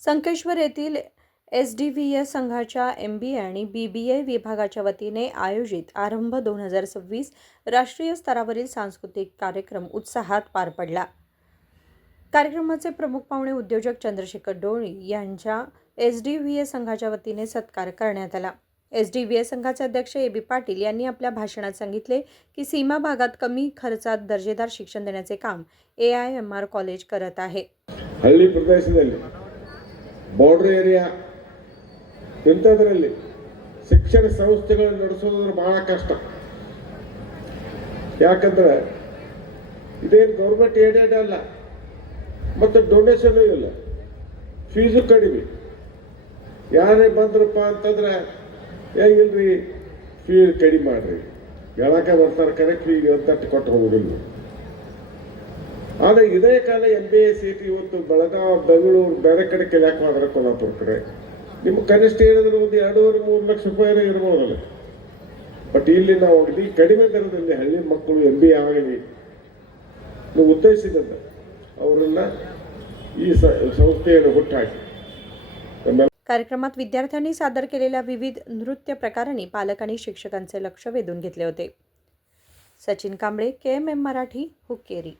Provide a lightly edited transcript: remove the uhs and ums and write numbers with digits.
संकेश्वर येथील SDVS संघाच्या MBA आणि BBA विभागाच्या वतीने आयोजित आरंभ 2026 राष्ट्रीय स्तरावरील सांस्कृतिक कार्यक्रम उत्साहात पार पडला। कार्यक्रमाचे प्रमुख पाहुणे उद्योजक चंद्रशेखर डोळी यांच्या SDVS संघाच्या वतीने सत्कार करण्यात आला। SDVS संघाचे अध्यक्ष AB पाटील यांनी आपल्या भाषणात सांगितले की सीमा भागात कमी खर्चात दर्जेदार शिक्षण देण्याचे काम AIMR कॉलेज करत आहे। ಹಳ್ಳಿ ಪ್ರದೇಶದಲ್ಲಿ ಬಾರ್ಡರ್ ಏರಿಯಾ ಇಂಥದ್ರಲ್ಲಿ ಶಿಕ್ಷಣ ಸಂಸ್ಥೆಗಳನ್ನು ನಡೆಸೋದು ಬಹಳ ಕಷ್ಟ। ಯಾಕಂದ್ರೆ ಇದೇನು ಗೌರ್ಮೆಂಟ್ ಏಡೆಡ್ ಅಲ್ಲ ಮತ್ತು ಡೊನೇಷನ್ ಇಲ್ಲ, ಫೀಸು ಕಡಿಮೆ। ಯಾರೇ ಬಂದ್ರಪ್ಪ ಅಂತಂದ್ರೆ ಇಲ್ರಿ ಫೀ ಕಡಿಮೆ ಮಾಡ್ರಿ ಹೇಳಕ್ಕೆ ಬರ್ತಾರೆ, ಕರೆಕ್ಟ್ ಫೀ ಅಂತ ಕೊಟ್ಟು ಹೋಗೋದಿಲ್ಲ। ಆದರೆ ಇದೇ ಕಾಲ MBA ಸೀಟ್ ಇವತ್ತು ಬೆಳಗಾವಿ, ಬೆಂಗಳೂರು, ಬೇರೆ ಕಡೆ ಯಾಕೆ ಹೋದ್ರೆ ಕೊಲ್ಲಾಪುರ ಕಡೆ ನಿಮ್ಗೆ ಕನಿಷ್ಠ ಹೇಳಿದ್ರೆ ಒಂದು 2.5-3 ಲಕ್ಷ ರೂಪಾಯಿ ಇರ್ಬೋದಲ್ಲ। ಬಟ್ ಇಲ್ಲಿ ನಾವು ಅಗದಿ ಕಡಿಮೆ ದರದಲ್ಲಿ ಹಳ್ಳಿ ಮಕ್ಕಳು MBA ಆಗಲಿ ನೀವು ಉದ್ದೇಶಿಸಿದಂತೆ ಅವರನ್ನ ಈ ಸಂಸ್ಥೆಯನ್ನು ಹುಟ್ಟಾಕಿ। कार्यक्रमात विद्यार्थ्यांनी सादर केलेल्या विविध नृत्य प्रकारांनी पालक आणि शिक्षकांचे लक्ष वेधून घेतले होते। सचिन कांबळे, KMM मराठी, हुक्केरी।